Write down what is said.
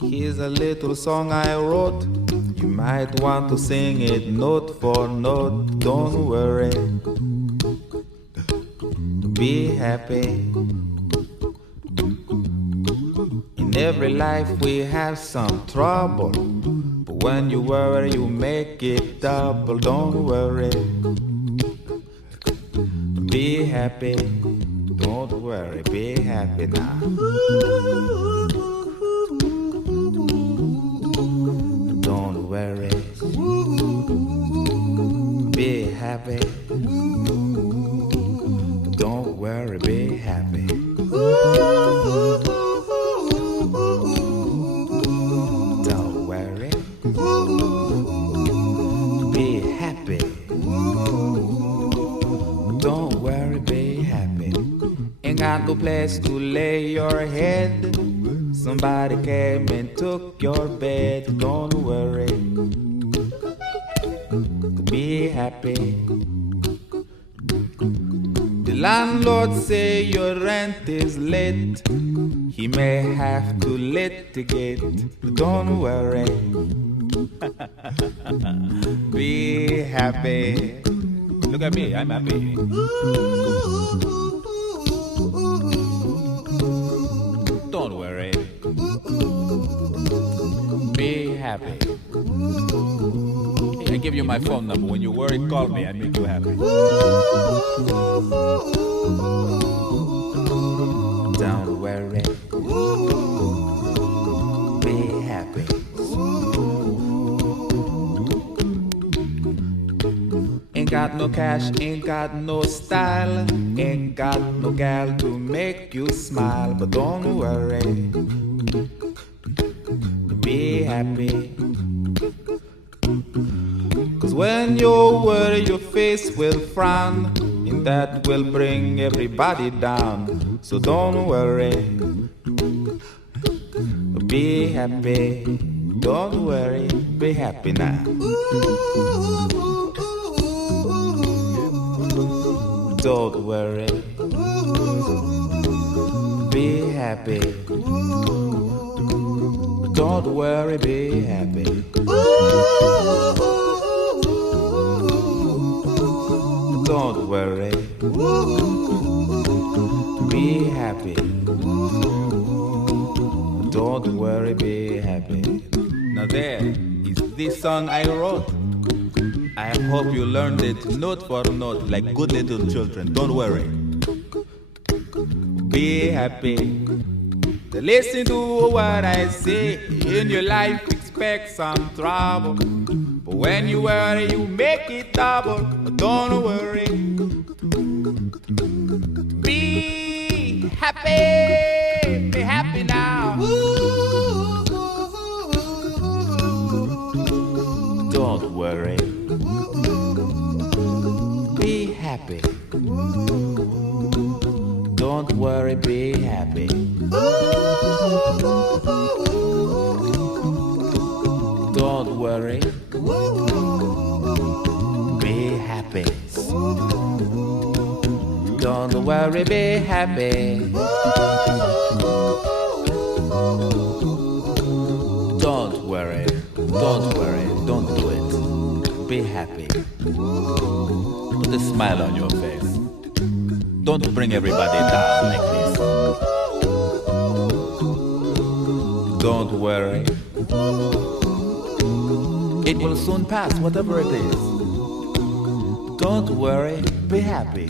Here's a little song I wrote. You might want to sing it note for note. Don't worry, be happy. In every life we have some trouble, but when you worry you make it double. Don't worry, be happy. Don't worry, be happy now. Don't worry, be happy. Don't worry, be happy. Don't worry, be happy. Don't worry, be happy. Ain't got no place to lay your head. Somebody came and took your bed. Don't worry, be happy. The landlord say your rent is late. He may have to litigate. Don't worry, be happy. Look at me, I'm happy. Don't worry, be happy. Hey, I give you my phone number. When you worry, call me. I make you happy. Don't worry, be happy. Ain't got no cash, ain't got no style, ain't got no gal to make you smile. But don't worry, be happy. Cause when you worry your face will frown, and that will bring everybody down. So don't worry, be happy. Don't worry, be happy now. Don't worry, be happy. Don't worry, be happy. Don't worry, be happy. Don't worry, be happy. Now there is this song I wrote. I hope you learned it note for note like good little children. Don't worry, be happy. Listen to what I say. In your life expect some trouble, but when you worry you make it double. Don't worry, be happy. Be happy now. Don't worry, be happy. Don't worry, be happy. Don't worry, be happy. Don't worry, be happy. Don't worry, don't do it. Be happy. Put a smile on your face. Don't bring everybody down like this. Don't worry, it will soon pass, whatever it is. Don't worry, be happy.